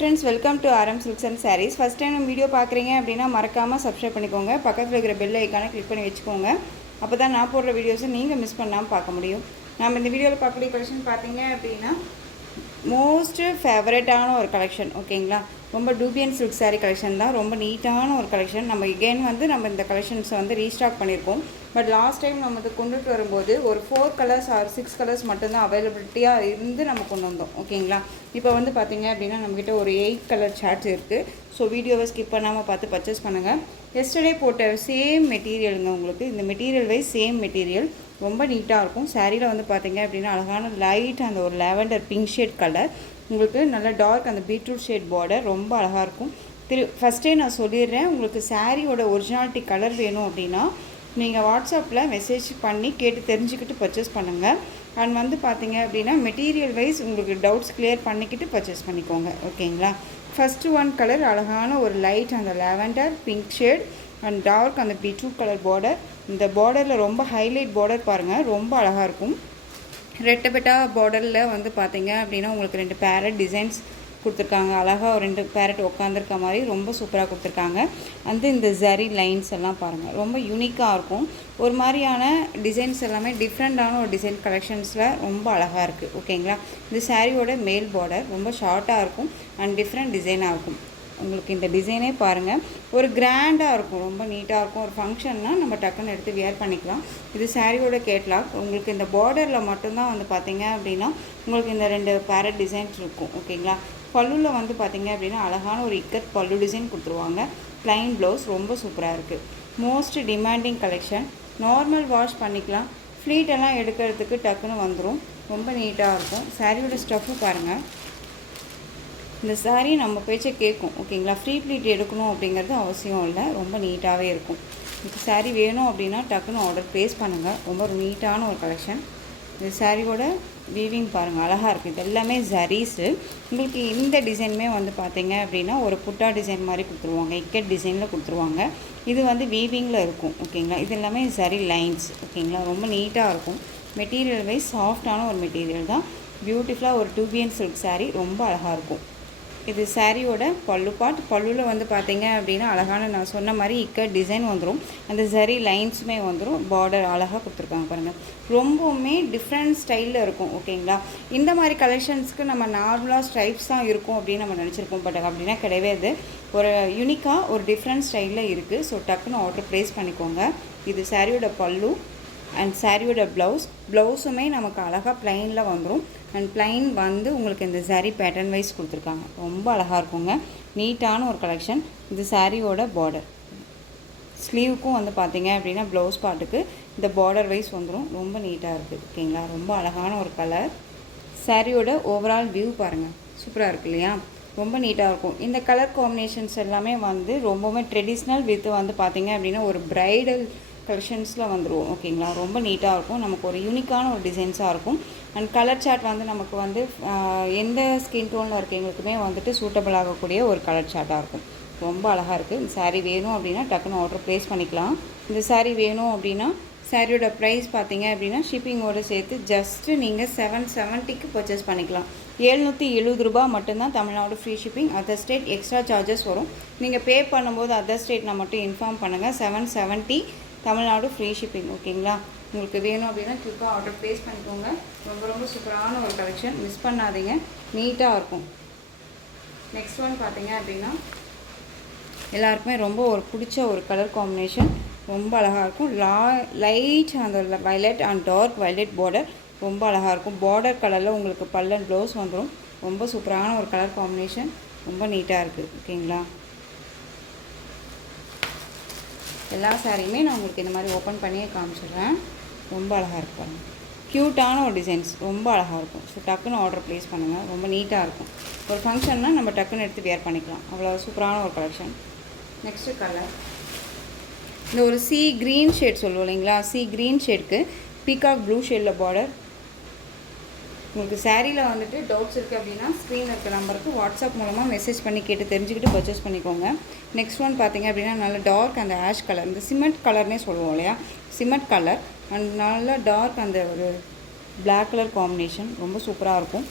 friends, welcome to RM Silks and Sarees. First time நம்ம video பார்க்குறீங்க அப்படின்னா மறக்காமல் சப்ஸ்கிரைப் பண்ணிக்கோங்க. பக்கத்தில் இருக்கிற பெல் ஐக்கானை கிளிக் பண்ணி வச்சுக்கோங்க. அப்போ தான் நான் போடுற வீடியோஸை நீங்கள் மிஸ் பண்ணாமல் பார்க்க முடியும். நம்ம இந்த வீடியோவில் பார்க்கக்கூடிய கலெக்ஷன் பார்த்தீங்க அப்படின்னா மோஸ்ட் ஃபேவரட்டான ஒரு கலெக்ஷன். ஓகேங்களா, ரொம்ப டூபியன் சில்க் சாரீ கலெக்ஷன் தான். ரொம்ப நீட்டான ஒரு கலெக்ஷன். நம்ம எகெயின் நம்ம இந்த கலெக்ஷன்ஸை ரீஸ்டாக் பண்ணியிருக்கோம். பட் லாஸ்ட் டைம் நம்ம இது கொண்டுட்டு வரும்போது ஒரு 4 கலர்ஸ் ஆர் 6 கலர்ஸ் மட்டும்தான் அவைலபிலிட்டியாக இருந்து நம்ம கொண்டு வந்தோம். ஓகேங்களா, இப்போ பார்த்தீங்க அப்படின்னா நம்மக்கிட்ட ஒரு 8 கலர் சார்ட்ஸ் இருக்குது. ஸோ வீடியோவை ஸ்கிப் பண்ணாமல் பார்த்து பர்ச்சேஸ் பண்ணுங்கள். எஸ்டர்டே போட்ட சேம் மெட்டீரியலுங்க. உங்களுக்கு இந்த மெட்டீரியல் வைஸ் சேம் மெட்டீரியல் ரொம்ப நீட்டாக இருக்கும். சாரியில் பார்த்தீங்க அப்படின்னா அழகான லைட் அந்த ஒரு லாவெண்டர் பிங்க் ஷேட் கலர், உங்களுக்கு நல்ல டார்க் அந்த பீட்ரூட் ஷேட் பார்டர் ரொம்ப அழகாக இருக்கும். ஃபஸ்ட்டே நான் சொல்லிடுறேன், உங்களுக்கு சாரியோட ஒரிஜினாலிட்டி கலர் வேணும் அப்படின்னா நீங்கள் வாட்ஸ்அப்பில் மெசேஜ் பண்ணி கேட்டு தெரிஞ்சுக்கிட்டு பர்ச்சேஸ் பண்ணுங்கள். அண்ட் பார்த்தீங்க அப்படின்னா மெட்டீரியல் வைஸ் உங்களுக்கு டவுட்ஸ் கிளியர் பண்ணிக்கிட்டு பர்ச்சேஸ் பண்ணிக்கோங்க. ஓகேங்களா, ஃபஸ்ட்டு ஒன் கலர் அழகான ஒரு லைட் அந்த lavender pink shade and dark அந்த பீட்ரூட் கலர் பார்டர். இந்த பார்டரில் ரொம்ப ஹைலைட் பார்டர் பாருங்கள், ரொம்ப அழகாக இருக்கும். ரெட்டபெட்டா பார்டரில் பார்த்தீங்க அப்படின்னா உங்களுக்கு 2 பேரட் டிசைன்ஸ் கொடுத்துருக்காங்க. அழகாக ஒரு 2 பேரட் உட்காந்துருக்க மாதிரி ரொம்ப சூப்பராக கொடுத்துருக்காங்க. இந்த ஜரி லைன்ஸ் எல்லாம் பாருங்கள், ரொம்ப யூனிக்காக இருக்கும். ஒரு மாதிரியான டிசைன்ஸ் எல்லாமே டிஃப்ரெண்ட்டான ஒரு டிசைன் கலெக்ஷன்ஸில் ரொம்ப அழகாக இருக்குது. ஓகேங்களா, இந்த சாரியோட மேல் பார்டர் ரொம்ப ஷார்ட்டாக இருக்கும் அண்ட் டிஃப்ரெண்ட் டிசைனாக இருக்கும். உங்களுக்கு இந்த டிசைனே பாருங்கள், ஒரு கிராண்டாக இருக்கும், ரொம்ப நீட்டாக இருக்கும். ஒரு ஃபங்க்ஷன்னா நம்ம டக்குன்னு எடுத்து வியர் பண்ணிக்கலாம். இது சாரியோட கேட்லாக். உங்களுக்கு இந்த பார்டரில் மட்டும்தான் பார்த்தீங்க அப்படின்னா உங்களுக்கு இந்த 2 பேரட் டிசைன்ஸ் இருக்கும். ஓகேங்களா, பல்லுவில் பார்த்தீங்க அப்படின்னா அழகான ஒரு இக்கட் பல்லு டிசைன் கொடுத்துருவாங்க. ப்ளைன் ப்ளவுஸ் ரொம்ப சூப்பராக இருக்குது. Most demanding collection. Normal wash பண்ணிக்கலாம், ஃப்ளீட்டெல்லாம் எடுக்கிறதுக்கு டக்குன்னு வந்துடும். ரொம்ப நீட்டாக இருக்கும். சாரியோட ஸ்டஃப்பு பாருங்கள், இந்த சாரீ நம்ம பேச்சை கேட்கும். ஓகேங்களா, ஃப்ரீ ப்ளீட் எடுக்கணும் அப்படிங்கிறது அவசியம் இல்லை, ரொம்ப நீட்டாகவே இருக்கும். இந்த சாரீ வேணும் அப்படின்னா டக்குன்னு ஆர்டர் ப்ளேஸ் பண்ணுங்கள். ரொம்ப ஒரு நீட்டான ஒரு கலெக்ஷன். இந்த சாரியோட வீவிங் பாருங்கள், அழகாக இருக்குது. இது எல்லாமே ஜரீஸு. உங்களுக்கு இந்த டிசைனுமே பார்த்தீங்க அப்படின்னா ஒரு புட்டா டிசைன் மாதிரி கொடுத்துருவாங்க, இக்கட் டிசைனில் கொடுத்துருவாங்க. இது வீவிங்கில் இருக்கும். ஓகேங்களா, இது எல்லாமே ஜரி லைன்ஸ். ஓகேங்களா, ரொம்ப நீட்டாக இருக்கும். மெட்டீரியல் வைஸ் சாஃப்டான ஒரு மெட்டீரியல் தான். பியூட்டிஃபுல்லாக ஒரு டூபியன் சில்க் சாரீ, ரொம்ப அழகாக இருக்கும். இது சாரியோட பல்லு பார்ட். பல்லுவில் பார்த்தீங்க அப்படின்னா அழகான நான் சொன்ன மாதிரி இக்கட் டிசைன் வந்துடும். அந்த ஜரி லைன்ஸுமே வந்துடும். பார்டர் அழகாக கொடுத்துருக்காங்க பாருங்கள், ரொம்பவுமே டிஃப்ரெண்ட் ஸ்டைலில் இருக்கும். ஓகேங்களா, இந்த மாதிரி கலெக்ஷன்ஸ்க்கு நம்ம நார்மலாக ஸ்ட்ரைப்ஸ் தான் இருக்கும் அப்படின்னு நம்ம நினச்சிருக்கோம். பட் அப்படின்னா கிடையாது, ஒரு யூனிக்காக ஒரு டிஃப்ரெண்ட் ஸ்டைலில் இருக்குது. ஸோ டக்குன்னு ஆர்டர் ப்ளேஸ் பண்ணிக்கோங்க. இது சாரியோட பல்லு அண்ட் சாரியோட ப்ளவுஸுமே நமக்கு அழகாக ப்ளைனில் வந்துடும். அண்ட் ப்ளைன் உங்களுக்கு இந்த சாரீ பேட்டர்ன் வைஸ் கொடுத்துருக்காங்க. ரொம்ப அழகாக இருக்குங்க, நீட்டான ஒரு கலெக்ஷன். இது சாரியோட பார்டர். ஸ்லீவுக்கும் பார்த்தீங்க அப்படின்னா ப்ளவுஸ் பார்ட்டுக்கு இந்த பார்டர் வைஸ் வந்துடும். ரொம்ப நீட்டாக இருக்குது. ஓகேங்களா, ரொம்ப அழகான ஒரு கலர். சாரியோட ஓவரால் வியூ பாருங்கள், சூப்பராக இருக்குது இல்லையா, ரொம்ப நீட்டாக இருக்கும். இந்த கலர் காம்பினேஷன்ஸ் எல்லாமே ரொம்பவுமே ட்ரெடிஷ்னல் வித் பார்த்தீங்க அப்படின்னா ஒரு ப்ரைடல் கலெக்ஷன்ஸில் வந்துடும். ஓகேங்களா, ரொம்ப நீட்டாக இருக்கும். நமக்கு ஒரு யூனிக்கான ஒரு டிசைன்ஸாக இருக்கும். அண்ட் கலர் சார்ட் நமக்கு எந்த ஸ்கின் டோனில் இருக்கவங்களுக்குமே சூட்டபிள் ஆகக்கூடிய ஒரு கலர் சார்ட்டாக இருக்கும். ரொம்ப அழகாக இருக்குது. இந்த சாரீ வேணும் அப்படின்னா டக்குன்னு ஆர்டர் ப்ளேஸ் பண்ணிக்கலாம். இந்த சாரீ வேணும் அப்படின்னா சாரியோட ப்ரைஸ் பார்த்தீங்க அப்படின்னா ஷிப்பிங்கோடு சேர்த்து ஜஸ்ட்டு நீங்கள் 770க்கு பர்ச்சேஸ் பண்ணிக்கலாம். 770 ரூபா மட்டும்தான். Tamil Nadu free shipping. Other state extra charges வரும். நீங்கள் பே பண்ணும்போது அதர் ஸ்டேட் மட்டும் இன்ஃபார்ம் பண்ணுங்கள். 770 தமிழ்நாடு ஃப்ரீ ஷிப்பிங். ஓகேங்களா, உங்களுக்கு வேணும் அப்படின்னா குயிக்காக ஆர்டர் ப்ளேஸ் பண்ணிக்கோங்க. ரொம்ப ரொம்ப சூப்பரான ஒரு கலெக்ஷன், மிஸ் பண்ணாதீங்க, நீட்டாக இருக்கும். நெக்ஸ்ட் ஒன் பார்த்தீங்க அப்படின்னா எல்லாருக்குமே ரொம்ப ஒரு பிடிச்ச ஒரு கலர் காம்பினேஷன், ரொம்ப அழகாக இருக்கும். லைட் அந்த violet and dark violet border ரொம்ப அழகாக இருக்கும். பார்டர் கலரில் உங்களுக்கு பல்லன் ப்ளவுஸ் வந்துடும். ரொம்ப சூப்பரான ஒரு கலர் காம்பினேஷன், ரொம்ப நீட்டாக இருக்குது. ஓகேங்களா, எல்லா சாரியுமே நான் உங்களுக்கு இந்த மாதிரி ஓப்பன் பண்ணியே காமிச்சிடுறேன். ரொம்ப அழகாக இருக்கும், க்யூட்டான ஒரு டிசைன்ஸ், ரொம்ப அழகாக இருக்கும். ஸோ டக்குன்னு ஆர்டர் ப்ளேஸ் பண்ணுங்கள். ரொம்ப நீட்டாக இருக்கும். ஒரு ஃபங்க்ஷன்னா நம்ம டக்குன்னு எடுத்து வியர் பண்ணிக்கலாம். அவ்வளோ சூப்பரான ஒரு கலெக்ஷன். நெக்ஸ்ட்டு கலர் இந்த ஒரு சி க்ரீன் ஷேட் சொல்லுவோம் இல்லைங்களா, சி க்ரீன் ஷேட்க்கு பீகாக் ப்ளூ ஷேடில் பார்டர். உங்களுக்கு சாரியில் டவுட்ஸ் இருக்குது அப்படின்னா ஸ்க்ரீனில் இருக்க நம்பருக்கு வாட்ஸ்அப் மூலமாக மெசேஜ் பண்ணி கேட்டு தெரிஞ்சுக்கிட்டு பர்ச்சேஸ் பண்ணிக்கோங்க. நெக்ஸ்ட் ஒன் பார்த்தீங்க அப்படின்னா நல்ல டார்க் அந்த ஆஷ் கலர், இந்த சிமெண்ட் கலர்னே சொல்லுவோம் இல்லையா, சிமெண்ட் கலர் அண்ட் நல்ல டார்க் அந்த ஒரு பிளாக் கலர் காம்பினேஷன் ரொம்ப சூப்பராக இருக்கும்.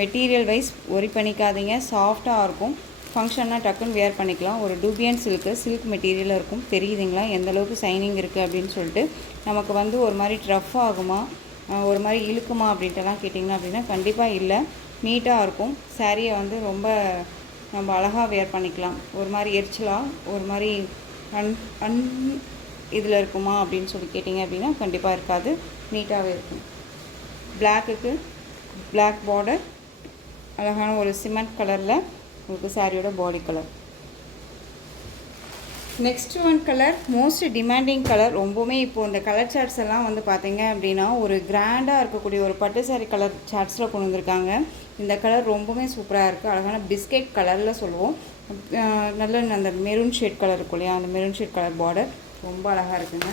மெட்டீரியல் வைஸ் ஒரி பண்ணிக்காதீங்க, சாஃப்டாக இருக்கும். ஃபங்க்ஷன்னா டக்குன்னு வேர் பண்ணிக்கலாம். ஒரு டூபியன் சில்க் மெட்டீரியலில் இருக்கும். தெரியுதுங்களா எந்தளவுக்கு ஷைனிங் இருக்குது அப்படின்னு சொல்லிட்டு. நமக்கு வந்து ஒரு மாதிரி ரஃப் ஆகுமா, ஒரு மாதிரி இழுக்குமா அப்படின்ட்டுலாம் கேட்டிங்கன்னா அப்படின்னா கண்டிப்பாக இல்லை, நீட்டாக இருக்கும். சாரியை வந்து ரொம்ப நம்ம அழகாக வேர் பண்ணிக்கலாம். ஒரு மாதிரி எரிச்சலாக ஒரு மாதிரி அன் இதில் இருக்குமா அப்படின்னு சொல்லி கேட்டிங்க அப்படின்னா கண்டிப்பாக இருக்காது, நீட்டாகவே இருக்கும். பிளாக்குக்கு பிளாக் பார்டர், அழகான ஒரு சிமெண்ட் கலரில் உங்களுக்கு சாரியோட பாடி colour. Next one colour most demanding colour. ரொம்பவுமே இப்போது இந்த கலர் சார்ட்ஸ் எல்லாம் வந்து பார்த்திங்க அப்படின்னா ஒரு கிராண்டாக இருக்கக்கூடிய ஒரு பட்டு சாரி கலர் சார்ட்ஸில் கொண்டு வந்திருக்காங்க. இந்த கலர் ரொம்பவுமே சூப்பராக இருக்குது. அழகான பிஸ்கெட் கலரில் சொல்லுவோம். நல்ல அந்த மெரூன் ஷேட் கலர் இருக்கும் இல்லையா, அந்த மெரூன் ஷேட் கலர் பார்டர் ரொம்ப அழகாக இருக்குங்க.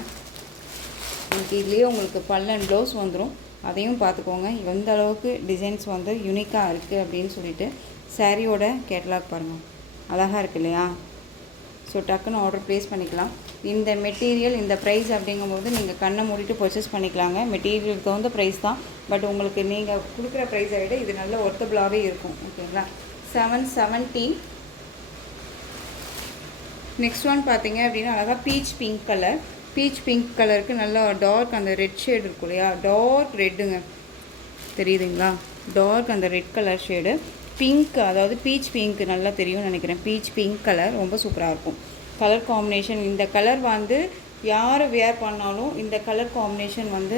உங்களுக்கு இதுலேயே உங்களுக்கு பல்லன் ப்ளவுஸ் வந்துடும், அதையும் பார்த்துக்கோங்க. எந்த அளவுக்கு டிசைன்ஸ் வந்து யூனிக்காக இருக்குது அப்படின்னு சொல்லிட்டு. சாரியோட கேட்டலாக் பாருங்கள், அழகாக இருக்குது இல்லையா. ஸோ டக்குன்னு ஆர்டர் ப்ளேஸ் பண்ணிக்கலாம். இந்த மெட்டீரியல் இந்த ப்ரைஸ் அப்படிங்கும்போது நீங்கள் கண்ணை மூடிட்டு பர்ச்சேஸ் பண்ணிக்கலாங்க. மெட்டீரியல் தகுந்த ப்ரைஸ் தான், பட் உங்களுக்கு நீங்கள் கொடுக்குற ப்ரைஸை விட இது நல்ல ஒர்த்தபிளாகவே இருக்கும். ஓகேங்களா. 770. நெக்ஸ்ட் ஒன் பார்த்தீங்க அப்படின்னா அழகாக beach pink colour. Beach pink கலருக்கு நல்லா டார்க் அந்த ரெட் ஷேடு இருக்கும் இல்லையா, டார்க் ரெட்டுங்க, தெரியுதுங்களா, டார்க் அந்த ரெட் கலர் ஷேடு. பிங்க், அதாவது பீச் பிங்க் நல்லா தெரியும்னு நினைக்கிறேன். பீச் பிங்க் கலர் ரொம்ப சூப்பராக இருக்கும். கலர் காம்பினேஷன், இந்த கலர் வந்து யார் வேர் பண்ணாலும் இந்த கலர் காம்பினேஷன் வந்து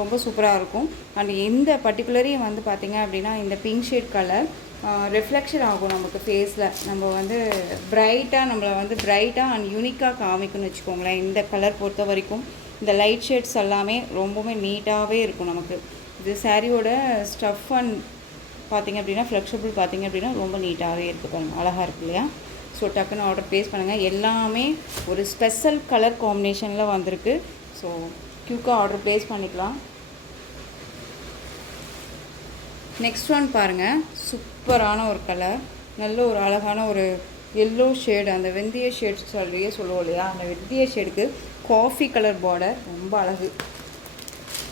ரொம்ப சூப்பராக இருக்கும். அண்ட் இந்த பர்டிகுலரையும் வந்து பார்த்திங்க அப்படின்னா இந்த பிங்க் ஷேட் கலர் ரிஃப்ளெக்ஷன் ஆகும் நமக்கு ஃபேஸில். நம்ம வந்து பிரைட்டாக நம்மளை வந்து பிரைட்டாக அண்ட் யூனிக்காக காமிக்கும்னு வச்சுக்கோங்களேன். இந்த கலர் பொறுத்த வரைக்கும் இந்த லைட் ஷேட்ஸ் எல்லாமே ரொம்பவுமே நீட்டாகவே இருக்கும் நமக்கு. இது சாரியோட ஸ்டஃப் அண்ட் பார்த்திங்க அப்படின்னா ஃப்ளெக்சிபிள் பார்த்திங்க அப்படின்னா ரொம்ப நீட்டாகவே இருக்குது பாருங்கள், அழகாக இருக்கு இல்லையா. ஸோ டக்குன்னு ஆர்டர் ப்ளேஸ் பண்ணுங்கள். எல்லாமே ஒரு ஸ்பெஷல் கலர் காம்பினேஷனில் வந்திருக்கு. ஸோ க்யூக்காக ஆர்டர் ப்ளேஸ் பண்ணிக்கலாம். நெக்ஸ்ட் ஒன் பாருங்கள், சூப்பரான ஒரு கலர், நல்ல ஒரு அழகான ஒரு எல்லோ ஷேடு, அந்த வெந்தய ஷேட் சொல்லுவோம் இல்லையா, அந்த வெந்தய ஷேடுக்கு காஃபி கலர் பார்டர் ரொம்ப அழகு.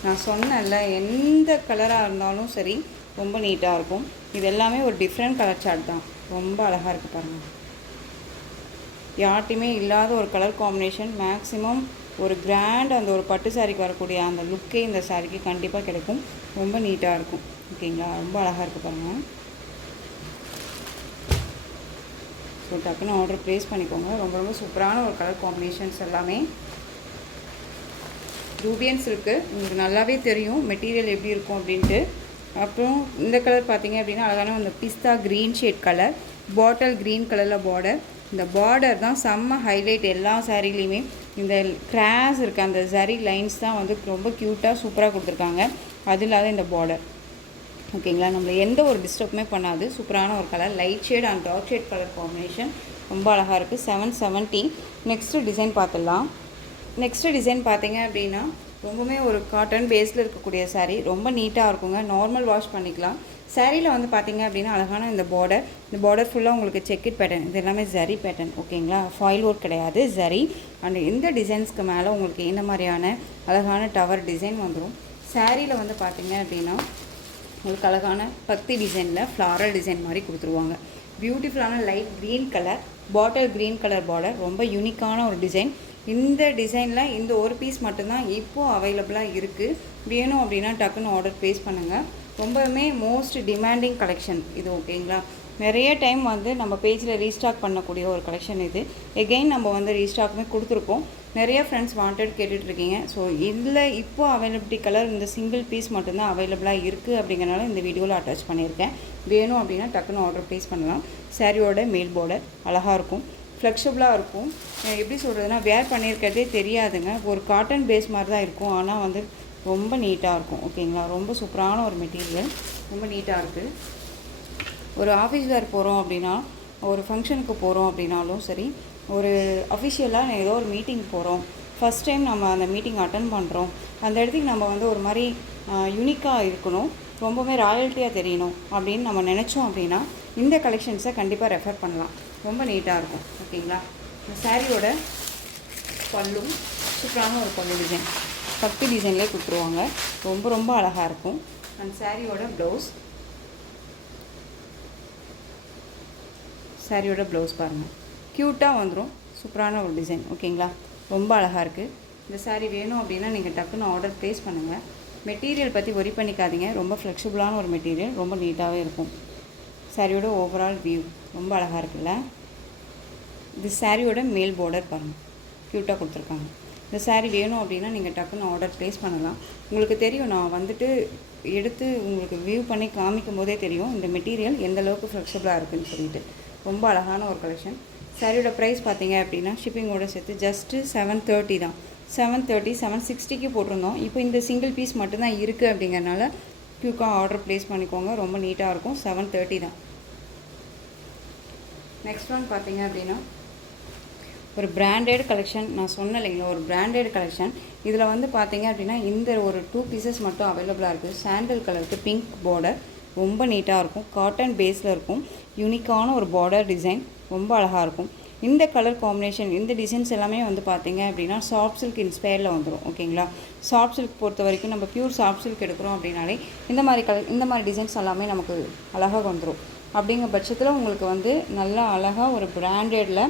நான் சொன்னேன்ல, எந்த கலராக இருந்தாலும் சரி ரொம்ப நீட்டாக இருக்கும். இது எல்லாமே ஒரு டிஃப்ரெண்ட் கலர் சார்ட் தான், ரொம்ப அழகாக இருக்குது பாருங்கள். யார்ட்டையுமே இல்லாத ஒரு கலர் காம்பினேஷன். மேக்ஸிமம் ஒரு கிராண்ட் அந்த ஒரு பட்டு சாரிக்கு வரக்கூடிய அந்த லுக்கே இந்த சாரிக்கு கண்டிப்பாக கிடைக்கும். ரொம்ப நீட்டாக இருக்கும். ஓகேங்களா, ரொம்ப அழகாக இருக்குது பாருங்கள். ஸோ டக்குன்னு ஆர்டர் ப்ளேஸ் பண்ணிக்கோங்க. ரொம்ப ரொம்ப சூப்பரான ஒரு கலர் காம்பினேஷன்ஸ் எல்லாமே. ரூபியன்ஸ் இருக்குது, உங்களுக்கு நல்லாவே தெரியும் மெட்டீரியல் எப்படி இருக்கும் அப்படின்ட்டு. அப்புறம் இந்த கலர் பார்த்திங்க அப்படின்னா அழகான அந்த pista green shade colour, bottle green கலரில் பார்டர். இந்த பார்டர் தான் செம்ம ஹைலைட் எல்லா சாரீலையுமே. இந்த கிராஸ் இருக்க அந்த சரி லைன்ஸ் தான் வந்து ரொம்ப க்யூட்டாக சூப்பராக கொடுத்துருக்காங்க. அது இல்லாத இந்த பார்டர் ஓகேங்களா, நம்மளை எந்த ஒரு டிஸ்டர்புமே பண்ணாது. சூப்பரான ஒரு colour, light shade and dark shade colour combination ரொம்ப அழகாக இருக்குது. 770. நெக்ஸ்ட்டு டிசைன் பார்த்துடலாம். நெக்ஸ்ட்டு டிசைன் பார்த்தீங்க அப்படின்னா ரொம்பவுமே ஒரு காட்டன் பேஸில் இருக்கக்கூடிய சாரீ, ரொம்ப நீட்டாக இருக்குங்க. நார்மல் வாஷ் பண்ணிக்கலாம். சாரியில் வந்து பார்த்திங்க அப்படின்னா அழகான இந்த பார்டர் ஃபுல்லாக உங்களுக்கு செக்கிட் பேட்டர்ன், இது எல்லாமே ஜரி பேட்டர்ன். ஓகேங்களா, ஃபாயில் ஒர்க் கிடையாது, ஜரி. அண்ட் இந்த டிசைன்ஸ்க்கு மேலே உங்களுக்கு இந்த மாதிரியான அழகான டவர் டிசைன் வந்துடும். சாரியில் வந்து பார்த்திங்க அப்படின்னா உங்களுக்கு அழகான பக்தி டிசைனில் ஃப்ளாரல் டிசைன் மாதிரி கொடுத்துருவாங்க. பியூட்டிஃபுல்லான light green colour, bottle green colour border, ரொம்ப யூனிக்கான ஒரு டிசைன். இந்த டிசைனில் இந்த ஒரு பீஸ் மட்டும்தான் இப்போது அவைலபிளாக இருக்குது. வேணும் அப்படின்னா டக்குன்னு ஆர்டர் ப்ளேஸ் பண்ணுங்கள். ரொம்பவுமே மோஸ்ட் டிமாண்டிங் கலெக்ஷன் இது. ஓகேங்களா, நிறைய டைம் வந்து நம்ம பேஜில் ரீஸ்டாக் பண்ணக்கூடிய ஒரு கலெக்ஷன் இது. எகெயின் நம்ம வந்து ரீஸ்டாக்குமே கொடுத்துருக்கோம். நிறைய ஃப்ரெண்ட்ஸ் வாண்டட் கேட்டுட்ருக்கீங்க. ஸோ இதில் இப்போது அவைலபிலிட்டி கலர் இந்த சிங்கிள் பீஸ் மட்டும்தான் அவைலபிளாக இருக்குது. அப்படிங்கிறனால இந்த வீடியோவில் அட்டாச் பண்ணியிருக்கேன். வேணும் அப்படின்னா டக்குன்னு ஆர்டர் ப்ளேஸ் பண்ணலாம். சாரியோட மேல் பார்டர் அழகாக இருக்கும், ஃப்ளெக்சிபிளாக இருக்கும். எப்படி சொல்கிறதுனா வேர் பண்ணியிருக்கிறதே தெரியாதுங்க. ஒரு காட்டன் பேஸ் மாதிரி தான் இருக்கும், ஆனால் வந்து ரொம்ப நீட்டாக இருக்கும். ஓகேங்களா, ரொம்ப சூப்பரான ஒரு மெட்டீரியல், ரொம்ப நீட்டாக இருக்குது. ஒரு ஆஃபீஸ் வேர் போகிறோம் அப்படின்னா, ஒரு ஃபங்க்ஷனுக்கு போகிறோம் அப்படின்னாலும் சரி, ஒரு அஃபிஷியலாக ஏதோ ஒரு மீட்டிங் போகிறோம், ஃபஸ்ட் டைம் நம்ம அந்த மீட்டிங் அட்டன் பண்ணுறோம், அந்த இடத்துக்கு நம்ம வந்து ஒரு மாதிரி யூனிக்காக இருக்கணும், ரொம்பவே ராயல்ட்டியாக தெரியணும் அப்படின்னு நம்ம நினச்சோம் அப்படின்னா இந்த கலெக்ஷன்ஸை கண்டிப்பாக ரெஃபர் பண்ணலாம். ரொம்ப நீட்டாக இருக்கும். ஓகேங்களா, இந்த சாரியோட பல்லும் சூப்பரான ஒரு பல்லு டிசைன், பக்தி டிசைன்லேயே கொடுத்துருவாங்க. ரொம்ப ரொம்ப அழகாக இருக்கும். அண்ட் சாரியோட ப்ளவுஸ் சாரியோட ப்ளவுஸ் பாருங்கள், க்யூட்டாக வந்துடும். சூப்பரான ஒரு டிசைன். ஓகேங்களா, ரொம்ப அழகாக இருக்குது. இந்த சாரீ வேணும் அப்படின்னா நீங்கள் டக்குன்னு ஆர்டர் ப்ளேஸ் பண்ணுங்கள். மெட்டீரியல் பற்றி ஒரி பண்ணிக்காதீங்க, ரொம்ப ஃப்ளெக்சிபிளான ஒரு மெட்டீரியல், ரொம்ப நீட்டாகவே இருக்கும். சாரியோட ஓவரால் வியூ ரொம்ப அழகாக இருக்குல்ல. இந்த சாரியோட மேல் பார்டர் பாருங்கள், க்யூட்டாக கொடுத்துருக்காங்க. இந்த சாரீ வேணும் அப்படின்னா நீங்கள் டக்குன்னு ஆர்டர் ப்ளேஸ் பண்ணலாம். உங்களுக்கு தெரியும், நான் வந்துட்டு எடுத்து உங்களுக்கு வியூ பண்ணி காமிக்கும் போதே தெரியும் இந்த மெட்டீரியல் எந்த அளவுக்கு ஃப்ளெக்சிபிளாக இருக்குதுன்னு சொல்லிட்டு. ரொம்ப அழகான ஒரு கலெக்ஷன். சாரியோட ப்ரைஸ் பார்த்தீங்க அப்படின்னா ஷிப்பிங்கோட சேர்த்து ஜஸ்ட்டு 730 தான். 730, 760க்கு போட்டிருந்தோம். இப்போ இந்த சிங்கிள் பீஸ் மட்டும்தான் இருக்குது அப்படிங்கிறனால க்யூக்காக ஆர்டர் ப்ளேஸ் பண்ணிக்கோங்க. ரொம்ப நீட்டாக இருக்கும். 730 தான். நெக்ஸ்ட் ஒன் பார்த்தீங்க அப்படின்னா ஒரு பிராண்டட் கலெக்ஷன். நான் சொன்னேன் இல்லைங்களா, ஒரு பிராண்டட் கலெக்ஷன். இதில் வந்து பார்த்தீங்க அப்படின்னா இந்த ஒரு 2 பீசஸ் மட்டும் அவைலபிளாக இருக்குது. சாண்டல் கலருக்கு பிங்க் பார்டர், ரொம்ப நீட்டாக இருக்கும். காட்டன் பேஸில் இருக்கும். யூனிக்கான ஒரு பார்டர் டிசைன், ரொம்ப அழகாக இருக்கும். இந்த கலர் காம்பினேஷன், இந்த டிசைன்ஸ் எல்லாமே வந்து பார்த்தீங்க அப்படின்னா சாஃப்ட் சில்க் இன்ஸ்பயரில் வந்துடும். ஓகேங்களா, சாஃப்ட் சில்க் பொறுத்த வரைக்கும் நம்ம பியூர் சாஃப்ட் சில்க் எடுக்கிறோம் அப்படின்னாலே இந்த மாதிரி டிசைன்ஸ் எல்லாமே நமக்கு அழகாக வந்துடும். அப்படிங்கிற பட்சத்தில் உங்களுக்கு வந்து நல்லா அழகாக ஒரு பிராண்டடில்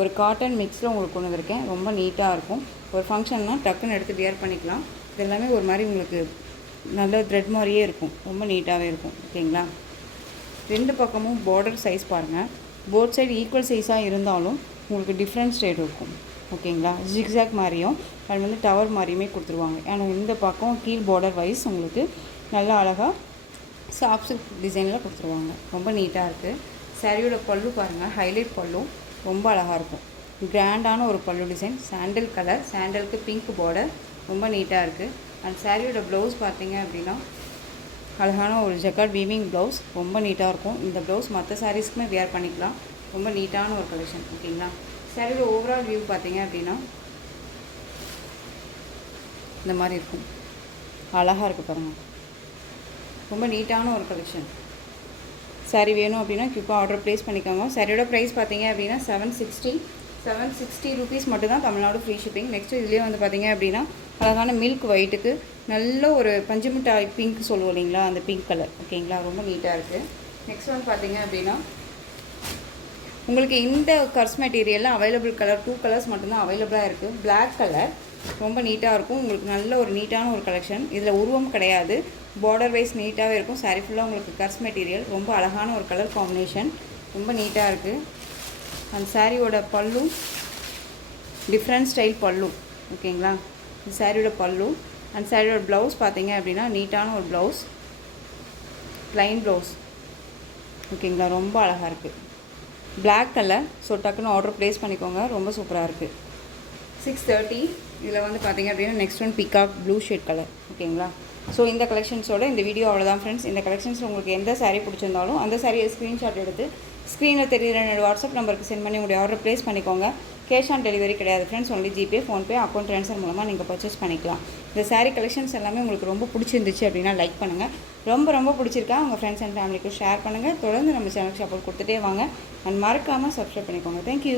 ஒரு காட்டன் மிக்ஸில் உங்களுக்கு கொண்டு வந்திருக்கேன். ரொம்ப நீட்டாக இருக்கும். ஒரு ஃபங்க்ஷன்னால் டக்குன்னு எடுத்து வியர் பண்ணிக்கலாம். இது எல்லாமே ஒரு மாதிரி உங்களுக்கு நல்ல த்ரெட் மாதிரியே இருக்கும். ரொம்ப நீட்டாகவே இருக்கும். ஓகேங்களா, 2 பக்கமும் பார்டர் சைஸ் பாருங்கள். போத் சைடு ஈக்குவல் சைஸாக இருந்தாலும் உங்களுக்கு டிஃப்ரெண்ட் ஸ்டேட் இருக்கும். ஓகேங்களா, ஜிக்ஸாக் மாதிரியும் அது வந்து டவர் மாதிரியுமே கொடுத்துருவாங்க. ஆனால் இந்த பக்கம் கீழ் பார்டர் வைஸ் உங்களுக்கு நல்லா அழகாக சாஃப்ட் சில்க் டிசைனில் கொடுத்துருவாங்க. ரொம்ப நீட்டாக இருக்குது. சாரியோட பல்லு பாருங்கள், ஹைலைட் பல்லு ரொம்ப அழகாக இருக்கும். கிராண்டான ஒரு பல்லு டிசைன், சாண்டல் கலர், சாண்டலுக்கு பிங்க் பார்டர், ரொம்ப நீட்டாக இருக்குது. அண்ட் சாரியோட ப்ளவுஸ் பார்த்தீங்க அப்படின்னா அழகான ஒரு ஜக்கார்ட் வீவிங் ப்ளவுஸ், ரொம்ப நீட்டாக இருக்கும். இந்த ப்ளவுஸ் மற்ற சாரீஸ்க்குமே வியர் பண்ணிக்கலாம். ரொம்ப நீட்டான ஒரு கலெக்ஷன். ஓகேங்களா, சாரியோட ஓவரால் வியூ பார்த்தீங்க அப்படின்னா இந்த மாதிரி இருக்கும். அழகாக இருக்குது பாருங்கள். ரொம்ப நீட்டான ஒரு கலெக்ஷன். சாரீ வேணும் அப்படின்னா குயிக்காக ஆர்டர் ப்ளேஸ் பண்ணிக்கோங்க. சாரியோட ப்ரைஸ் பார்த்தீங்க அப்படின்னா 760 ருபீஸ் மட்டும்தான், தமிழ்நாடு ஃப்ரீ ஷிப்பிங். நெக்ஸ்ட்டு இதுலேயே வந்து பார்த்தீங்க அப்படின்னா அழகான மில்க் ஒயிட்டுக்கு நல்ல ஒரு பஞ்சு மிட்டாய் பிங்க் சொல்லுவோம் இல்லைங்களா, அந்த பிங்க் கலர். ஓகேங்களா, ரொம்ப நீட்டாக இருக்குது. நெக்ஸ்ட் வந்து பார்த்தீங்க அப்படின்னா உங்களுக்கு இந்த கர்ஸ் மெட்டீரியலில் அவைலபிள் கலர் 2 கலர்ஸ் மட்டும்தான் அவைலபிளாக இருக்குது. பிளாக் கலர் ரொம்ப நீட்டாக இருக்கும். உங்களுக்கு நல்ல ஒரு நீட்டான ஒரு கலெக்ஷன். இதில் உருவம் கிடையாது, பார்டர் வைஸ் நீட்டாகவே இருக்கும். சாரீ ஃபுல்லாக உங்களுக்கு கர்ஸ் மெட்டீரியல், ரொம்ப அழகான ஒரு கலர் காம்பினேஷன், ரொம்ப நீட்டாக இருக்குது. அந்த சாரியோட பல்லு டிஃப்ரெண்ட் ஸ்டைல் பல்லு. ஓகேங்களா, இந்த சாரியோட பல்லு. அந்த சாரியோட ப்ளவுஸ் பார்த்தீங்க அப்படின்னா நீட்டான ஒரு ப்ளவுஸ், ப்ளைன் ப்ளவுஸ். ஓகேங்களா, ரொம்ப அழகாக இருக்குது. Black colour. ஸோ டக்குன்னு ஆர்டர் ப்ளேஸ் பண்ணிக்கோங்க. ரொம்ப சூப்பராக இருக்குது. 630. இதில் வந்து பார்த்தீங்க அப்படின்னா next one peacock blue shade colour. ஓகேங்களா, ஸோ இந்த கலெக்ஷன்ஸோட இந்த வீடியோ அவ்வளோதான் ஃப்ரெண்ட்ஸ். இந்த கலெக்ஷன்ஸில் உங்களுக்கு எந்த சாரீ பிடிச்சிருந்தாலும் அந்த சாரியை ஸ்க்ரீன்ஷாட் எடுத்து ஸ்க்ரீனில் தெரியுற என்னோட வாட்ஸ்அப் நம்பருக்கு சென்ட் பண்ணி உங்களுடைய ஆர்டர் ப்ளேஸ் பண்ணிக்கோங்க. கேஷ் ஆன் டெலிவரி கிடையாது friends, only GPay, PhonePe, account transfer மூலமாக நீங்கள் பர்ச்சேஸ் பண்ணிக்கலாம். இந்த சாரீ கலெக்ஷன்ஸ் எல்லாமே உங்களுக்கு ரொம்ப பிடிச்சிருந்துச்சு அப்படின்னா லைக் பண்ணுங்கள். ரொம்ப பிடிச்சிருக்கா உங்கள் ஃப்ரெண்ட்ஸ் அண்ட் ஃபேமிலிக்கு ஷேர் பண்ணுங்கள். தொடர்ந்து நம்ம சேனலுக்கு சப்போர்ட் கொடுத்துட்டே வாங்க. அண்ட் மறக்காமல் சப்ஸ்கிரைப் பண்ணிக்கோங்க. தேங்க்யூ.